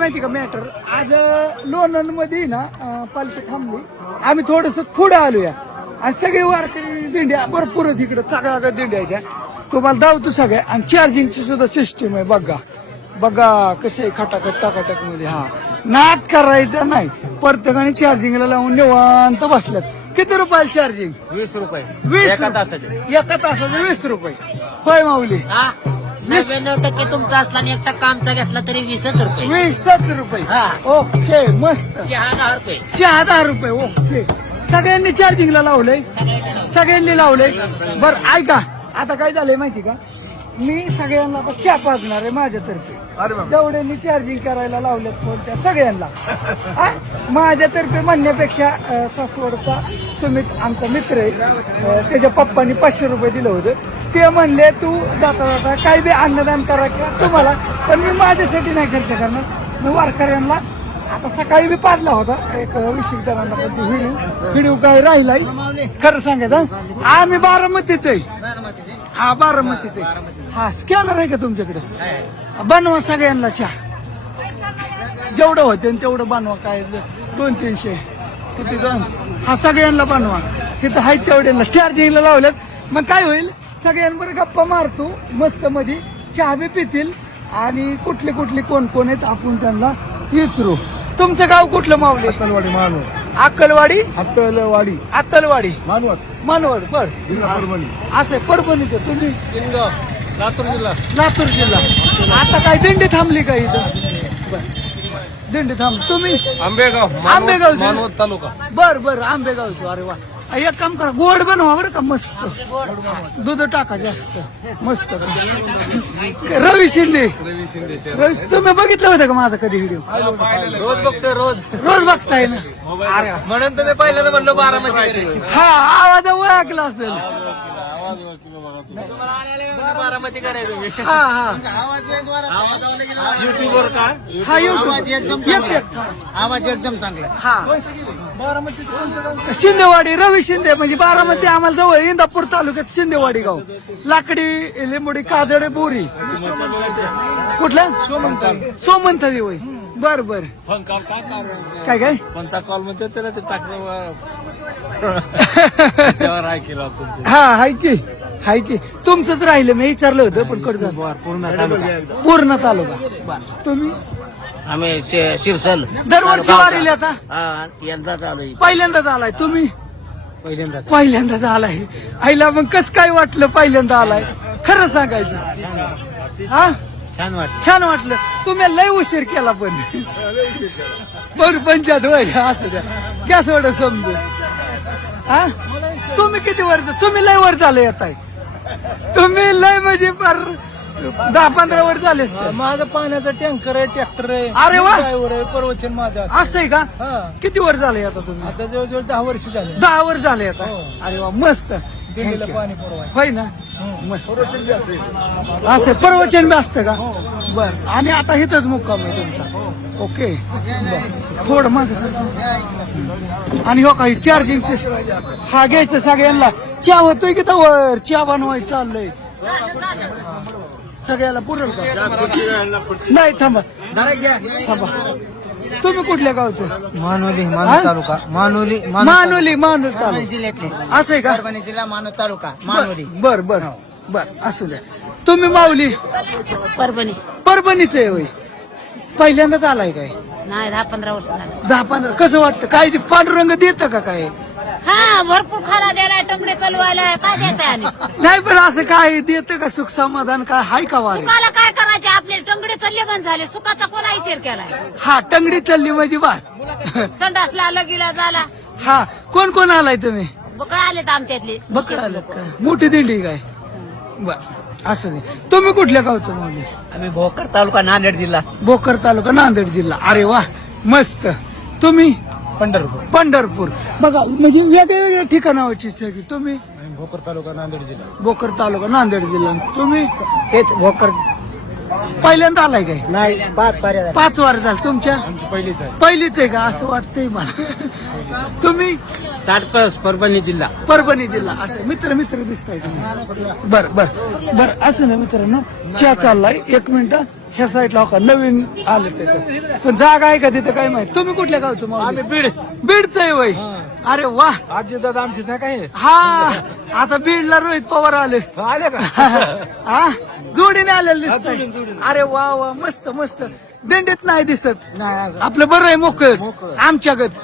माहिती का मॅटर आज लोणंद मध्ये ना पालखी थांबली आम्ही थोडस पुढे आलोया आणि सगळे वारकरी दिंड्या भरपूर तिकडे सगळ्या दिंड्या आहेत तुम्हाला धावतो सगळ्या आणि चार्जिंगची सुद्धा सिस्टीम आहे बघा बघा कसे खटाखट टाकाटक मध्ये हा नाद करायचा नाही प्रत्येकाने चार्जिंगला लावून निवांत बसल्यात किती रुपयाला चार्जिंग 20 रुपये 20 एका तासाचे एका तासाचे 20 रुपये होय माऊली 99% तुमचा असला आणि 1% आमचा घेतला तरी 20च रुपये 20 रुपये हा. ओके मस्त चहा 10 रुपये 10 रुपये ओके सगळ्यांनी चार्जिंगला लावलंय सगळ्यांनी लावलंय बर ऐका आता काय झालंय माहिती का मी सगळ्यांना आता चहा पाजणार आहे माझ्यातर्फे जेवढ्यांनी चार्जिंग करायला लावलेत फोन त्या सगळ्यांना हा? माझ्यातर्फे म्हणण्यापेक्षा सासवडचा सुमित आमचा मित्र आहे त्याच्या पप्पांनी 500 रुपये दिलं होतं ते म्हणले तू जाता जाता काही बी अन्नदान करा किंवा तुम्हाला पण मी माझ्यासाठी नाही खर्च करणार मी वारकऱ्यांना आता सकाळी बी पाजला होता एक विशिकदारांना पण व्हिडिओ काय राहिलाय खरं सांगायचं आम्ही बारामतीच आहे हा बारामतीच आहे हा स्कॅनर आहे का तुमच्याकडे बनवा सगळ्यांना चहा जेवढं होते तेवढं बनवा काय 200-300 किती दोन हा सगळ्यांना बनवा तिथं आहेत तेवढ्यांना चार्जिंगला लावल्यात मग काय होईल सगळ्यांबरोबर गप्पा मारतो मस्त मध्ये चहा बी पितील आणि कुठले कुठले कोण कोण आहेत आपण त्यांना विचारू तुमचं गाव कुठलं मावले अक्कलवाडी मानवत अक्कलवाडी अक्कलवाडी अक्कलवाडी मानवत मानवड बर जिल्हा परभणी असं परभणीचं तुम्ही लातूर जिल्हा लातूर जिल्हा आता काय दिंडी थांबली का इथं बर दिंडी थांबली तुम्ही आंबेगाव आंबेगाव मानवत तालुका बर बर आंबेगावचं अरे वा एक काम करा गोड बनवा बरं का मस्त दूध टाका जास्त मस्त रवी शिंदे रवी शिंदे रवी तुम्ही बघितलं होतं का माझा कधी व्हिडिओ रोज बघतोय रोज रोज बघताय ना अरे म्हणून तुम्ही पहिल्यांदा म्हणलो बारामती हा आवाज ओळखला असेल बारामती करायचं हा हा युट्यूबवर का हा युट्यूब एक आवाज एकदम चांगला हा बारामतीचं कोणतं गाव? शिंदेवाडी रवी शिंदे म्हणजे बारामती आम्हाला जवळ इंदापूर तालुक्यात शिंदेवाडी गाव लाकडी लिंबोडी काजळे बोरी कुठलं सोमंत देवय बर बर काय काय कोणता कॉल म्हणते त्याला ते टाकलं त्यावर ऐकलं हा हाय की तुमचंच राहिलं मी विचारलं होतं पण कडचं पूर्ण तालुका बर तुम्ही आम्ही शिरसल दरवर्षी वारीला आता यंदा चालू पहिल्यांदाच आलाय तुम्ही पहिल्यांदा पहिल्यांदाच आलाय आईला मग कस काय वाटलं पहिल्यांदा आलाय खरं सांगायचं हा छान वाटत छान वाटलं तुम्ही लय उशीर केला पण बरं पंचायत वय असं द्या गॅस वड समजू हा तुम्ही किती वर तुम्ही लय वर झाले येत आहे तुम्ही लय म्हणजे फार 10-15 वर झाले माझं पाण्याचा टँकर आहे ट्रॅक्टर आहे अरे वा. ड्रायव्हर आहे प्रवचन माझं असं. असं आहे का हा. किती वर झाले आता तुम्ही आता जवळजवळ 10 वर्ष झाले 10 वर झाले आता हो. अरे वा मस्त दिल्लीला पाणी पुरवाय होय ना मस्त असं प्रवचन बी असतं का बर आणि आता इथंच मुक्काम आहे तुमचा ओके बर थोडं मागे सर आणि हो काही चार्जिंगचे हा घ्यायचं सगळ्यांना चहा होतोय की तर चहा बनवायचं चाललंय सगळ्याला पुरेल का नाही थांबा थांबा तुम्ही कुठल्या गावचं मानोली हा? तालुका मानोली मानोली तालुका जिल्ह्यातले असं आहे का परभणी जिल्हा मानोली तालुका बर बर बर असू द्या तुम्ही माऊली परभणी परभणीच आहे होय पहिल्यांदाच आलाय काय नाही 10-15 वर्ष झाले 10-15 कसं वाटतं काय ते पांडुरंग देतं का काय हा भरपूर खाना द्यायला टंगडे चालवायला काय द्यायचं आणि नाही पण असं काय देतं का सुख समाधान काय हाय का वारे सुखाला काय करायचे आपले टंगडे चालले बंद झाले सुखाचा कोणा विचार केलाय हा टंगडी चालली म्हणजे बस संडासला लगीला झाला हा कोण कोण आलाय तुम्ही बकळ आलेत आमच्यातले बकळ आलं का मोठी दिंडी काय बर असं नाही तुम्ही कुठल्या गावचं माऊली आम्ही भोकर तालुका नांदेड जिल्हा भोकर तालुका नांदेड जिल्हा अरे वा मस्त तुम्ही पंढरपूर बघा म्हणजे वेगवेगळ्या ठिकाणावरची सगळी तुम्ही भोकर तालुका नांदेड जिल्हा भोकर तालुका नांदेड जिल्हा तुम्ही तेच भोकर पहिल्यांदा आलाय काय नाही 5 वार झालं तुमच्या आमची पहिलीच आहे पहिलीच आहे का असं वाटतंय मला तुम्ही ताटकस परभणी जिल्हा परभणी जिल्हा असं मित्र दिसताय तुम्ही बर बर बर असं ना मित्रांनो चहा चाललाय. 1 मिनिट ह्या साईडला का नवीन आले तिथं पण जागा आहे का तिथं काय माहिती. तुम्ही कुठल्या गावचं माऊली? आम्ही बीड बीडचं आहे वय. अरे वा. आजी दादा आमची नाही काय हा आता बीडला रोहित पवार आले. आले का हा जोडीने आलेले हा, दिसतंय. जोडीने. अरे वा वा मस्त मस्त. दिंडीत नाही दिसत. नाही आपलं बरं आहे मोकळच मोकळं. आमच्यागत.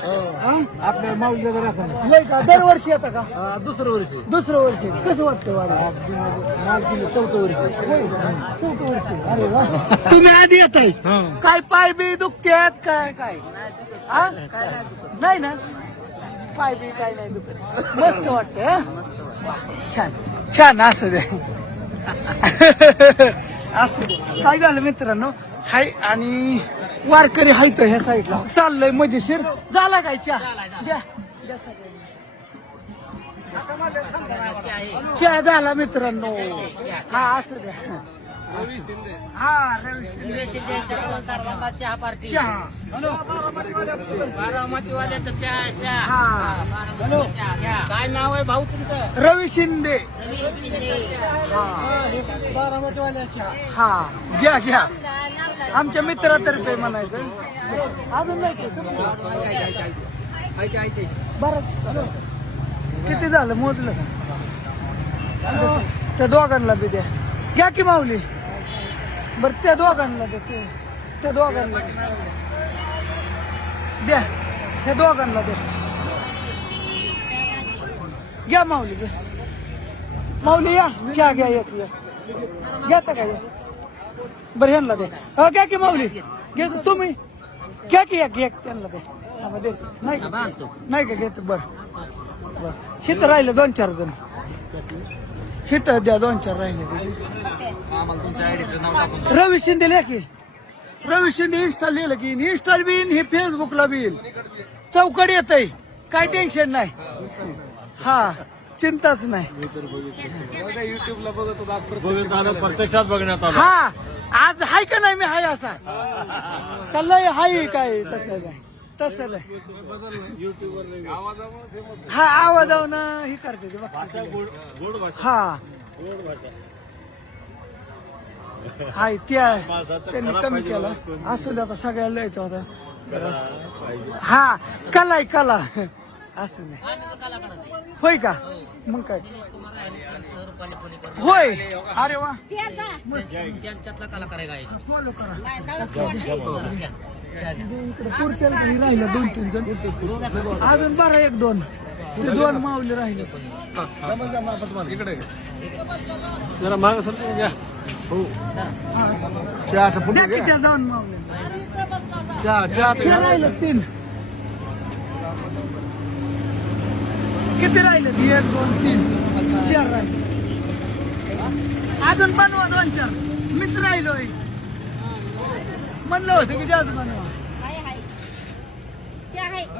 आपल्या माऊली दादा राहतात होय का दरवर्षी येतं का? दुसरं वर्षी दुसरं वर्षी कसं वाटतं वारी? माल किलो 4थं वर्षी चौथं वर्षी. अरे वा. तुम्ही आधी येत आहे काय पाय बी दुखत्यात काय काय हा? नाही ना पाय बी काय नाही दुखत. मस्त वाटतं हं? वा, छान छान असं दे. असं काय झालं मित्रांनो हाय आणि वारकरी हाय तर ह्या साईडला चाललंय मजेशीर. झाला काय चहा द्या द्या सगळ्यांना. चहा झाला मित्रांनो. हा असं द्या. हा रवी शिंदे. चहा पार्टी चहा बारामतीवाल्याचं चहा हा काय नाव आहे भाऊ तुमचं? रवी शिंदे. हा घ्या घ्या आमच्या मित्रातर्फे म्हणायचं. अजून नाही बरं किती झालं मोजलं का? त्या दोघांना बी द्या. घ्या की माऊली. बर त्या दोघांना द्या. त्या दोघांना द्या. त्या दोघांना द्या. घ्या माऊली घ्या. माऊली या चहा घ्या. एक घ्या का या. बरं ह्यांना दे. हो घ्या की माऊली घ्या तुम्ही घ्या की एक त्यांना दे. दे नाही का नाही का घेत. बर हिथं राहिले 2-4 जण. हिथं द्या 2-4 राहिले. रवी शिंदे लिहा की. रवी शिंदे इन्स्टॉल लिहिलं की इन्स्टॉल बी येईन हे फेसबुकला बी येईल. चौकड येत आहे काय टेन्शन नाही. हा चिंताच नाही. युट्यूबला बघत प्रत्यक्षात बघण्यात आलं. हा आज हाय का नाही मी हाय असा कल्लय हाय काय तसं नाही तसं नाही. हा आवाजावून हे करते ते बघ. हा हाय त्या त्यांनी कमी केलं असू दे. आता सगळ्याला लिहायचं होता. हा कला कला असं नाही होय का मग काय होय. अरे वा त्यांच्यातला कलाकार आहे काय फॉलो करा. इकडे पुरत्याला कोणी राहिलं 2-3 जण अजून बरं 1-2 ते 2 माऊली राहिले. इकडे जरा माग सर घ्या. हो चहाचा द्या की त्या जाऊन माऊली. चहा ते राहिलं 3. किती राहिले? 1, 2, 3, 4 राहिले. अजून बनवा 2-4 मित्र राहिलोय. म्हणलं होतं की जास्त बनवा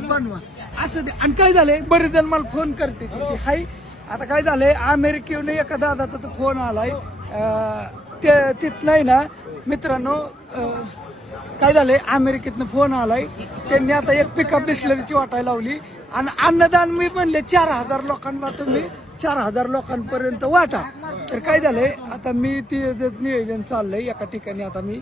बनवा असं दे. आणि काय झालंय बरेच जण मला फोन करते की हाय. आता काय झालंय अमेरिकेहून एका दादाचा तो फोन आलाय. ते तिथं नाही ना मित्रांनो काय झालंय अमेरिकेतनं फोन आलाय. त्यांनी आता एक पिकअप बिस्लरीची वाटायला लावली आणि अन्नदान मी म्हणले 4000 लोकांना तुम्ही 4000 लोकांपर्यंत वाटा. तर काय झालंय आता मी ती नियोजन चाललंय एका ठिकाणी. आता मी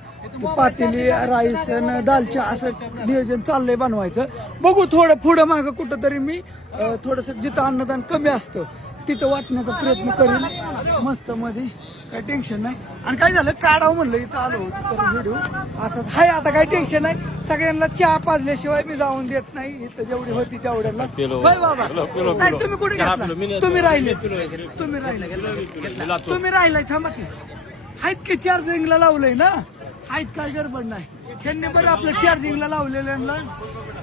पातेली राईस दालच्या असं नियोजन चाललंय बनवायचं. बघू थोडं पुढं मागं कुठं तरी मी थोडस जिथं अन्नदान कमी असतं तिथं वाटण्याचा प्रयत्न करेन मस्त मध्ये. काही टेन्शन नाही. आणि काय झालं काढावं म्हणलं इथं आलो होतो तर व्हिडिओ असं हाय. आता काही टेन्शन नाही. सगळ्यांना चहा पाजल्याशिवाय मी जाऊन देत नाही. इथं जेवढी होती तेवढ्याला होय बाबा. नाही तुम्ही कुठे घेतला? तुम्ही राहिले तुम्ही राहिलाय थांबा की. आहेत की चार्जिंगला लावलंय ना. आहेत काय गडबड नाही. त्यांनी बरं आपलं चार्जिंगला लावलेल्यांना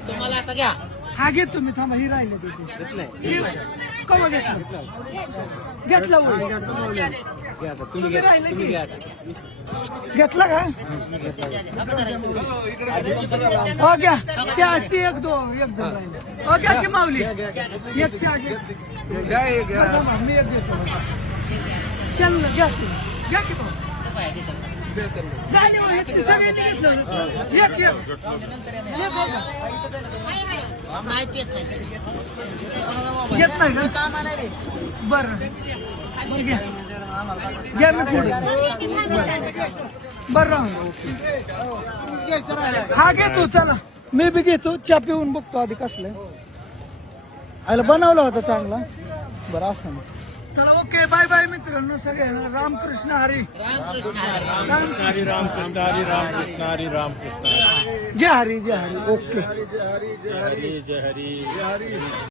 तुम्हाला आता घ्या. हा घेत तुम्ही थांबा. ही राहिले तिथे कवा घेतला घेतला तुम्ही राहिले घेतला का? हो घ्या त्या ती 1-2 एक जण राहिले. हो घ्या की माऊली एक चहा घ्या. मी एक घेतो त्यांना घ्या की घ्या की झाले हो, इतकी सगळ्यांनी घेतलं. एक नाही तेच नाही. घेत नाही का बरं घ्या. घ्या मी पुढे बरं राहून हा घेतो चला मी बी घेतो चहा पिऊन बघतो आधी कसलंय आयला बनवला होता चांगला बरं असं ना चला ओके बाय बाय मित्रांनो सगळ्यांना रामकृष्ण हरी रामकृष्ण हरी. हरी रामकृष्ण हरी रामकृष्ण हरी रामकृष्ण जय हरी ओके हरी जय हरी